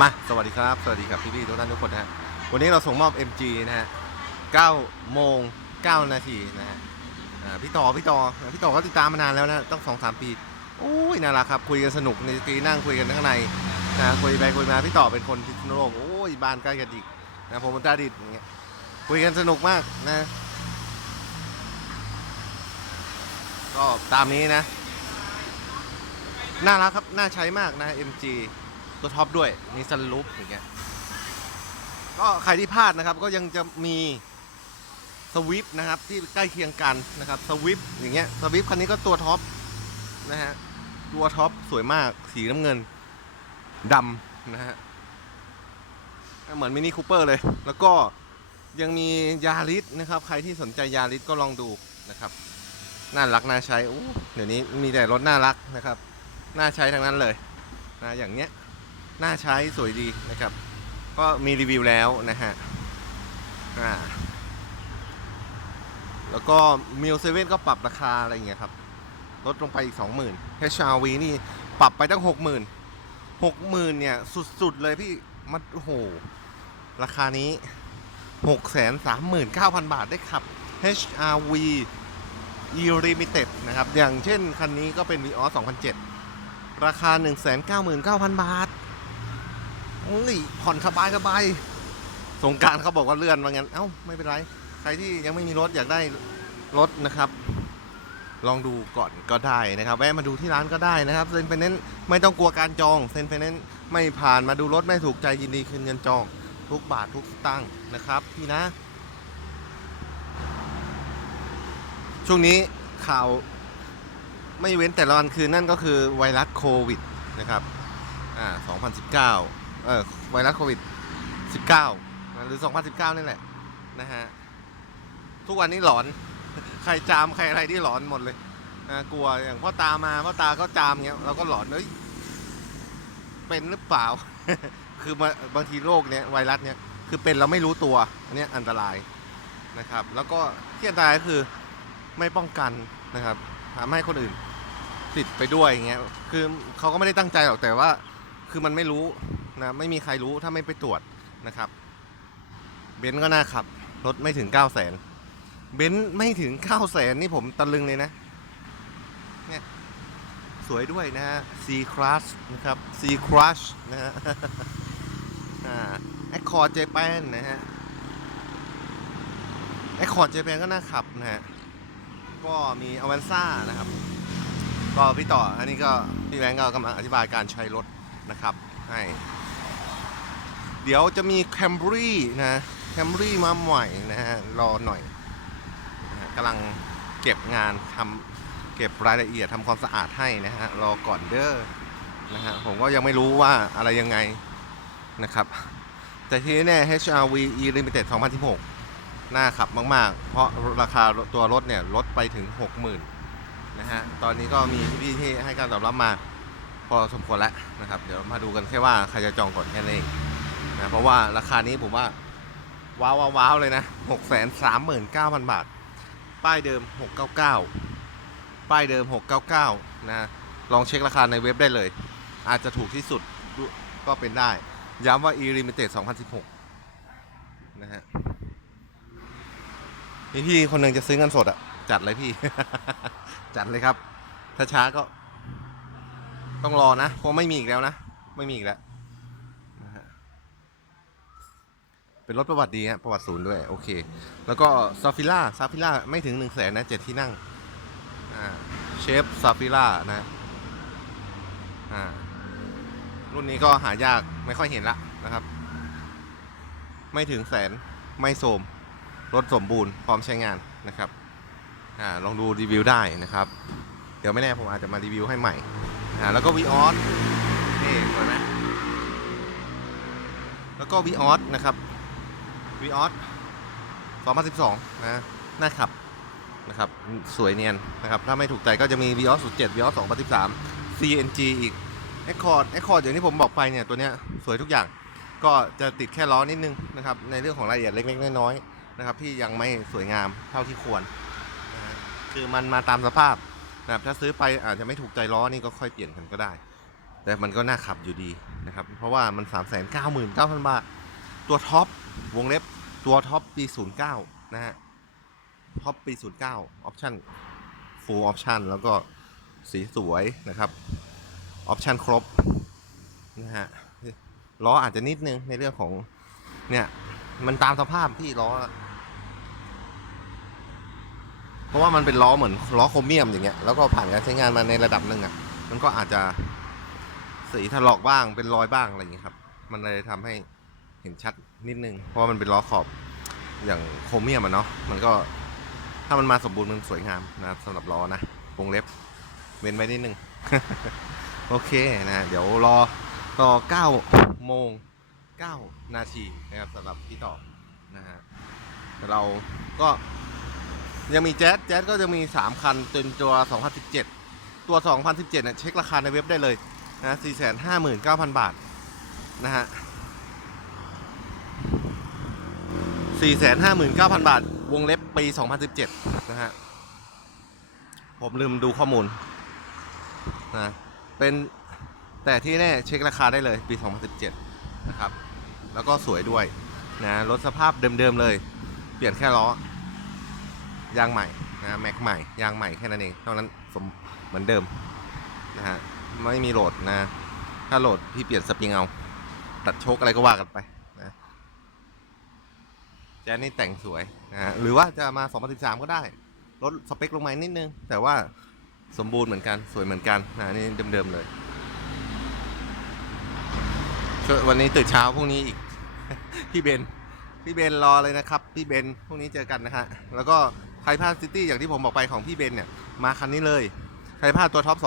มาสวัสดีครับ สวัสดีครับพี่ๆทุกท่านทุกคนนะฮะวันนี้เราส่งมอบ MG นะฮะ9โมง9นาทีนะฮะอ่าพี่ต่อพี่ต่อพี่ต่อก็ติดตามมานานแล้วนะต้องสองสามปีโอ้ยน่ารักครับคุยกันสนุกในตีนั่งคุยกันข้างในนะคุยไปคุยมาพี่ต่อเป็นคนพิษณุโลกโอ้ยบ้านใกล้กันอีกนะผมเป็นตาดิดอย่างเงี้ยคุยกันสนุกมากนะ ก็ตามนี้นะ น่ารักครับ น่าใช้มากนะ MG ตัวท็อปด้วยมีซันลูปอย่างเงี้ยก็ใครที่พลาดนะครับก็ยังจะมีสวิฟนะครับที่ใกล้เคียงกันนะครับสวิฟอย่างเงี้ยสวิฟคันนี้ก็ตัวท็อปนะฮะตัวท็อปสวยมากสีน้ำเงินดำนะฮะเหมือนมินิคูเปอร์เลย แล้วก็ยังมียาริสนะครับ ใครที่สนใจยาริสก็ลองดูนะครับน่ารักน่าใช้โอ้เดี๋ยวนี้มีแต่รถน่ารักนะครับ น่าใช้ทั้งนั้นเลยนะอย่างเนี้ย น่าใช้สวยดีนะครับ ก็มีรีวิวแล้วนะฮะอ่าแล้วก็มิลเซเว่นก็ปรับราคาอะไรอย่างเงี้ยครับ ลดลงไปอีก 20,000 HRV นี่ปรับไปตั้ง 60,000 60,000เนี่ย สุดๆเลยพี่ มันโอ้โห ราคานี้ 639,000 บาทได้ขับ HRV E Limited นะครับ อย่างเช่นคันนี้ก็เป็น Vios 2007 ราคา 199,000 บาท นี่ผ่อนสบายสบายสงการเขาบอกว่าเลื่อนว่างั้น เอ้าไม่เป็นไร ใครที่ยังไม่มีรถอยากได้รถนะครับ ลองดูก่อนก็ได้นะครับ แวะมาดูที่ร้านก็ได้นะครับเซ็นไฟแนนซ์ไม่ต้องกลัวการจองเซ็นไฟแนนซ์ไม่ผ่านมาดูรถไม่ถูกใจยินดีคืนเงินจอง ทุกบาททุกตังค์นะครับพี่นะ ช่วงนี้ข่าวไม่เว้นแต่ละวันคือนั่นก็คือไวรัสโควิดนะครับอ่า2019 เออไวรัสโควิด 19 หรือ 2019 นี่แหละนะฮะ ทุกวันนี้หลอน ใครจามใครอะไรที่หลอนหมดเลยนะกลัวอย่างพ่อตามาพ่อตาก็จามเงี้ยเราก็หลอนเฮ้ยเป็นหรือเปล่า คือมาบางทีโรคเนี้ยไวรัสเนี้ยคือเป็นเราไม่รู้ตัวอันนี้อันตรายนะครับ แล้วก็ที่อันตรายก็คือไม่ป้องกันนะครับทำให้คนอื่นติดไปด้วยอย่างเงี้ย คือเขาก็ไม่ได้ตั้งใจหรอกแต่ว่า คือมันไม่รู้ นะไม่มีใครรู้ถ้าไม่ไปตรวจนะครับเบนซ์ก็น่าขับ รถไม่ถึง 9 0 0 0 0นเบนซ์ไม่ถึง 9 0 0 0 0นนี่ผมตะลึงเลยนะเนี่ยสวยด้วยนะฮะ C Class นะครับ C Crush นะฮะอ่า Accord Japan นะฮะ Accord Japan ก็น่าขับนะฮะ ก็มีอ v วนซ่านะครับ ก็พี่ต่ออันนี้ก็พี่แบงก์ก็กำลังอธิบายการใช้รถนะครับให้ เดี๋ยวจะมีแคมบรีนะแคมบรีมาใหม่นะฮะรอหน่อยกำลังเก็บงานทำเก็บรายละเอียดทำความสะอาดให้นะฮะรอก่อนเด้อนะฮะผมก็ยังไม่รู้ว่าอะไรยังไงนะครับ แต่ที่แน่ HRV E Limited 2016 น่าขับมาก ๆ เพราะราคาตัวรถเนี่ยลดไปถึง 60,000นะฮะ ตอนนี้ก็มีพี่ที่ให้การตอบรับมา พอสมควรแล้วนะครับ เดี๋ยวมาดูกันแค่ว่าใครจะจองก่อนแค่นั้นเอง นะเพราะว่าราคานี้ผมว่า ว้าวว้าวว้าวเลยนะ6 3 9 0 0 0บาท ป้ายเดิม699ป้ายเดิม699นะลองเช็คราคาในเว็บได้เลย อาจจะถูกที่สุดก็เป็นได้ ย้ำว่า e limited 2016 นะฮะมีพี่คนหนึ่งจะซื้อเงินสดอะจัดเลยพี่ จัดเลยครับ ถ้าช้าก็ ต้องรอนะ เพราะไม่มีอีกแล้วนะ ไม่มีอีกแล้วนะฮะ เป็นรถประวัติดีฮะประวัติศูนย์ด้วยโอเค แล้วก็ซาฟิล่าซาฟิล่าไม่ถึงหนึ่งแสนนะเจ็ดที่นั่งอ่าเชฟซาฟิล่านะอ่ารุ่นนี้ก็หายากไม่ค่อยเห็นละนะครับ ไม่ถึงแสนไม่โสมรถสมบูรณ์พร้อมใช้งานนะครับอ่าลองดูรีวิวได้นะครับ เดี๋ยวไม่แน่ผมอาจจะมารีวิวให้ใหม่อ่าแล้วก็วีออสนี่สวยไหมแล้วก็วีออสนะครับ วีออส2012 นะน่าขับนะครับ สวยเนียนนะครับ ถ้าไม่ถูกใจก็จะมีวีออส07วีออส2013 CNG อีก Accord Accord อย่างที่ผมบอกไปเนี่ย ตัวเนี้ยสวยทุกอย่าง ก็จะติดแค่ล้อนิดนึงนะครับ ในเรื่องของรายละเอียดเล็กๆ น้อยๆนะครับ ที่ยังไม่สวยงามเท่าที่ควรนะฮะคือมันมาตามสภาพนะครับ ถ้าซื้อไปอาจจะไม่ถูกใจล้อนี่ก็ค่อยเปลี่ยนกันก็ได้ แต่มันก็น่าขับอยู่ดีนะครับ เพราะว่ามัน 3 9 9 0 0 0 บาท ตัวท็อปวงเล็บตัวท็อปปี 09 นะฮะ ท็อปปี 09 ออปชั่น full option แล้วก็สีสวยนะครับออปชั่นครบนะฮะล้ออาจจะนิดนึงในเรื่องของเนี่ย มันตามสภาพที่ล้อ เพราะว่ามันเป็นล้อเหมือนล้อโครเมียมอย่างเงี้ยแล้วก็ผ่านการใช้งานมาในระดับหนึ่งอะ มันก็อาจจะสีถลอกบ้างเป็นรอยบ้างอะไรอย่างเงี้ยครับ มันเลยทำให้ ห็นชัดนิดนึง เพราะว่ามันเป็นล้อขอบอย่างโครเมียมอะเนาะมันก็ถ้ามันมาสมบูรณ์มันสวยงามนะสำหรับล้อนะวงเล็บเว้นไว้นิดนึง โอเคนะ เดี๋ยวรอต่อ9โมง9นาทีนะครับสำหรับพี่ต่อนะฮะแต่เราก็ยังมีแจ๊สแจ๊สก็จะมี 3 คันจนตัว 2017 ตัว 2017เนี่ยเช็คราคาในเว็บได้เลยนะ459,000 บาทนะฮะ 459,000 บาท วงเล็บปี 2017 นะฮะ ผมลืมดูข้อมูลนะเป็นแต่ที่แน่เช็คราคาได้เลยปี 2017 นะครับ แล้วก็สวยด้วยนะรถสภาพเดิมๆเลย เปลี่ยนแค่ล้อยางใหม่นะแม็กใหม่ยางใหม่แค่นั้นเองเท่านั้นสมเหมือนเดิมนะฮะไม่มีโหลดนะ ถ้าโหลดพี่เปลี่ยนสปริงเอา ตัดโชคอะไรก็ว่ากันไป จ๊นี่แต่งสวยนะฮะหรือว่าจะมา 2013 ก็ได้ ลดสเปคลงมานิดนึง แต่ว่าสมบูรณ์เหมือนกันสวยเหมือนกันนะนี่เดิมๆเลยวยวันนี้ตื่นเช้าพรุ่งนี้อีก พี่เบน พี่เบนรอเลยนะครับ พี่เบนพรุ่งนี้เจอกันนะฮะ แล้วก็ไทยพาซิตี้อย่างที่ผมบอกไปของพี่เบนเนี่ยมาคันนี้เลยไทยพาตัวท็อป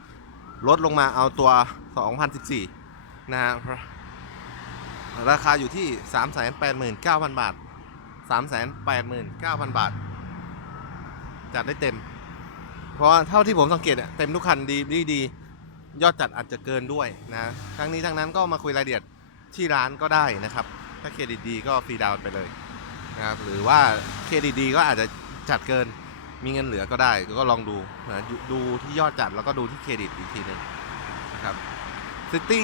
2016 ลดลงมาเอาตัว 2014 นะฮะราคาอยู่ที่ 389,000 บาท 389,000 บาท จัดได้เต็ม เพราะว่าเท่าที่ผมสังเกตเต็มทุกคันดีดีดี ยอดจัดอาจจะเกินด้วยนะ ทั้งนี้ทั้งนั้นก็มาคุยรายละเอียดที่ร้านก็ได้นะครับ ถ้าเครดิตดีก็ฟรีดาวน์ไปเลยนะครับ หรือว่าเครดิตดีก็อาจจะจัดเกิน มีเงินเหลือก็ได้ ก็ลองดูนะดูที่ยอดจัดแล้วก็ดูที่เครดิตอีกทีหนึ่งนะครับ City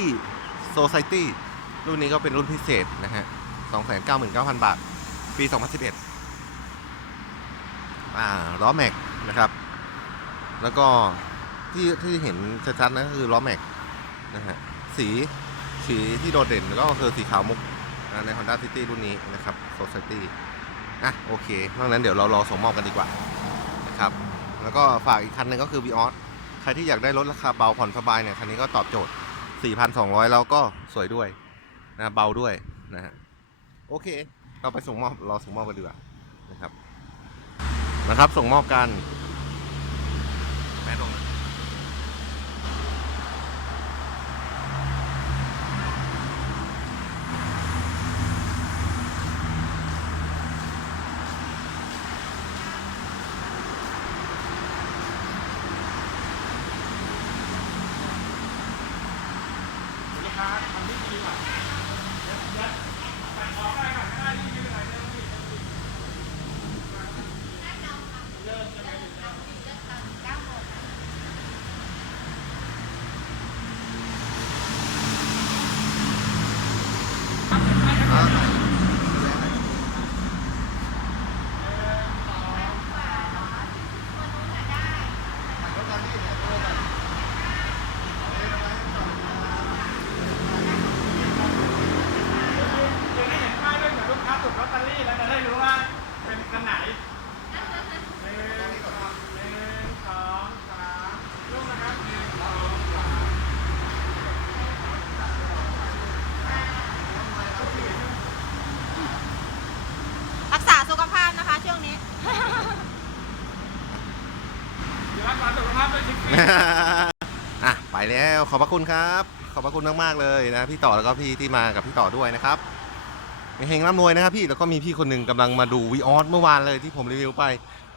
Society รุ่นนี้ก็เป็นรุ่นพิเศษนะฮะ 299,000 บาท ปี 2011 อ่าล้อแม็กนะครับ แล้วก็ที่ที่เห็นชัดๆนะก็คือล้อแม็กนะฮะสีสีที่โดดเด่นก็คือสีขาวมุกนะใน Honda City รุ่นนี้นะครับ Society อะโอเคนอกนั้นเดี๋ยวเรารอส่งมอบกันดีกว่านะครับ แล้วก็ฝากอีกคันหนึ่งก็คือ Vios ใครที่อยากได้รถราคาเบาผ่อนสบายเนี่ยคันนี้ก็ตอบโจทย์ 4,200 แล้วก็สวยด้วยนะเบาด้วยนะฮะโอเค เราไปส่งมอบรอส่งมอบกันดีกว่านะครับนะครับ ส่งมอบกันแม่ลงนะลูกค้าทำที่ดีกว่าเดี๋ยวเดี๋ยวใส่ของอะไรก่อนก็ได้รีวิวหน่อยเร็วพี่เริ่มจะไปถึงแล้ว เดี๋ยวให้เห็นป้ายด้วยเหมือนลูกค้าถูกลอตเตอรี่แล้วจะได้รู้ว่าเป็นคันไหนหนึ่งหนึ่งสองสามลูกนะครับหนึ่งสองสาม รักษาสุขภาพนะคะช่วงนี้ เดี๋ยวรักษาสุขภาพด้วยชิคกี้ อะไปแล้วขอบพระคุณครับ ขอบพระคุณมากๆเลยนะพี่ต่อแล้วก็พี่ที่มากับพี่ต่อด้วยนะครับเฮงร่ำรวยนะครับพี่แล้วก็มีพี่คนหนึ่งกำลังมาดูวีออสเมื่อวานเลยที่ผมรีวิวไป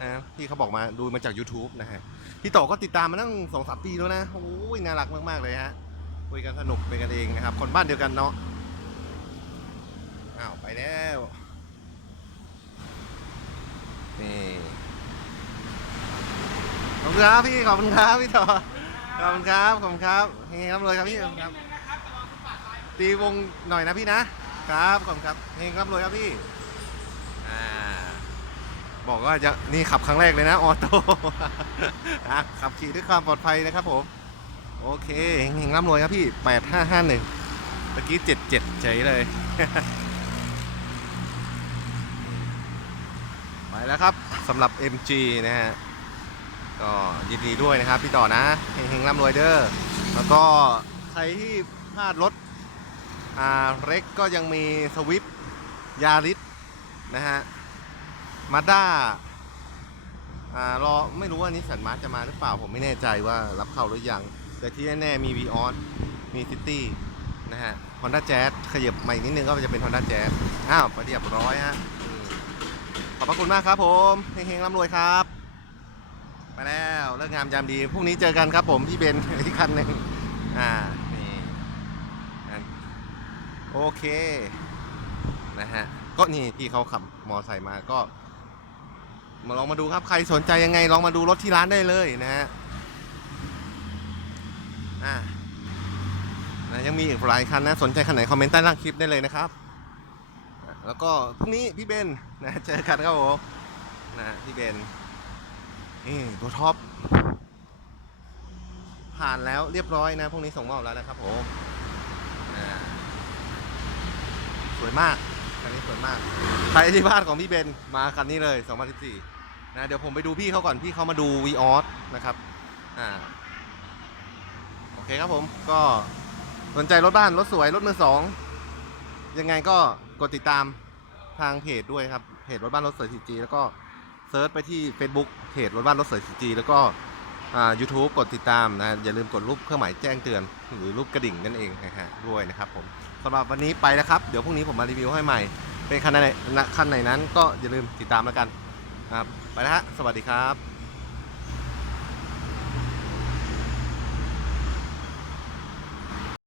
นะพี่เขาบอกมาดูมาจาก YouTube นะฮะพี่ต่อก็ติดตามมาตั้งสองสามปีแล้วนะโอ้ยน่ารักมากๆเลยฮะคุยกันสนุกเป็นกันเองนะครับ คนบ้านเดียวกันเนาะอ้าวไปแล้วนี่ ขอบคุณครับพี่ขอบคุณครับพี่ต่อขอบคุณครับขอบคุณครับเฮงร่ำรวยครับพี่ขอบคุณครับตีวงหน่อยนะพี่นะครับขอบคุณครับเฮงร่ำรวยครับพี่อ่าบอกว่าจะนี่ขับครั้งแรกเลยนะออโต้อะขับขี่ด้วยความปลอดภัยนะครับผมโอเคเฮงร่ำรวยครับพี่8551เมื่อกี้77เฉยเลยไปแล้วครับสำหรับ MG นะฮะ ก็ยินดีด้วยนะครับพี่ต่อนะเฮงๆร่ำรวยเด้อแล้วก็ใครที่พลาดรถอ่าเร็กก็ยังมีสวิฟยาริสนะฮะมาด้าอ่ารอไม่รู้ว่านิสสันมาร์จะมาหรือเปล่าผมไม่แน่ใจว่ารับเข้าหรือยัง แต่ที่แน่ๆมี v ีออสมีซิตี้นะฮะ Honda Jazz ขยับมาอีกนิดนึงก็จะเป็น Honda Jazz อ้าวประเดียบร้อยฮะขอบพระคุณมากครับผมเฮงๆร่ำรวยครับ ไปแล้วเลิกงามยามดีพรุ่งนี้เจอกันครับผมพี่เบนอีกคันหนึ่งอ่านี่โอเคนะฮะก็นี่พี่เขาขับมอไซค์มาก็มาลองมาดูครับใครสนใจยังไงลองมาดูรถที่ร้านได้เลยนะฮะอ่านะยังมีอีกหลายคันนะสนใจคันไหนคอมเมนต์ใต้ล่างคลิปได้เลยนะครับ แล้วก็พรุ่งนี้พี่เบนนะเจอกันครับผมนะพี่เบน นี่ตัวท็อป ผ่านแล้วเรียบร้อยนะ พวกนี้ส่งมอบแล้วนะครับผมสวยมากคันนี้สวยมาก ใครที่บ้านของพี่เบนมาคันนี้เลย 2014 นะ เดี๋ยวผมไปดูพี่เขาก่อน พี่เขามาดู v ีออสนะครับ อ่า โอเคครับผม ก็สนใจรถบ้าน รถสวย รถมือสอง ยังไงก็กดติดตามทางเพจด้วยครับ เพจรถบ้านรถสวยทีจีแล้วก็ เซิร์ชไปที่ Facebook เพจรถบ้านรถสวยสีจีแล้วก็อ่า YouTube กดติดตามนะ อย่าลืมกดรูปเครื่องหมายแจ้งเตือน หรือรูปกระดิ่งนั่นเองนะฮะด้วยนะครับผมสำหรับวันนี้ไปนะครับ เดี๋ยวพรุ่งนี้ผมมารีวิวให้ใหม่ เป็นคันไหนคันไหนนั้นก็อย่าลืมติดตามแล้วกันครับไปแล้วฮะสวัสดีครับ